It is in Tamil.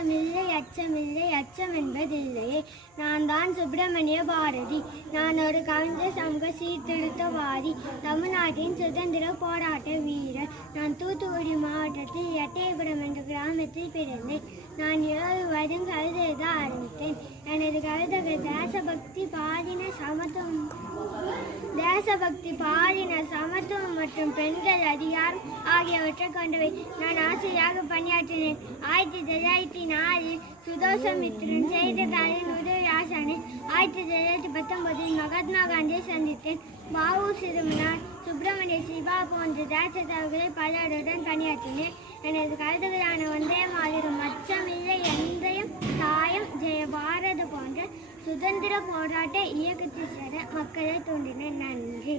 அச்சமில்லை அச்சமில்லை அச்சம் என்பதில்லையே. நான் தான் சுப்பிரமணிய பாரதி. நான் ஒரு கவிஞர், சமூக சீர்திருத்தவாதி, தமிழ்நாட்டின் சுதந்திர போராட்ட வீரர். நான் தூத்துக்குடி மாவட்டத்தில் எட்டயபுரம் என்ற கிராமத்தில் பிறந்தேன். நான் 7 வயதில் கவிதை எழுத ஆரம்பித்தேன். எனது கவிதைகள் தேசபக்தி, பாலின சமத்துவம் மற்றும் பெண்கள் அதிகாரம் ஆகியவற்றை கொண்டவை. நான் ஆசிரியராக பணியாற்றினேன். 1904 சுதோசமித்ரன் செய்தித்தாளின் உதவி ஆசானில் 1919 மகாத்மா காந்தியை சந்தித்தேன். வ.உ. சிதம்பரனார், சுப்பிரமணிய சிவா போன்ற தேச தலைவர்களை பலருடன் பணியாற்றினேன். எனது கவிதைகளான வந்தே மாதரம், அச்சமில்லை, எந்தயம், தாயம், ஜெய பாரத போன்ற சுதந்திர போராட்ட இயக்கத்தில் சேர மக்களை தூண்டின. நன்றி.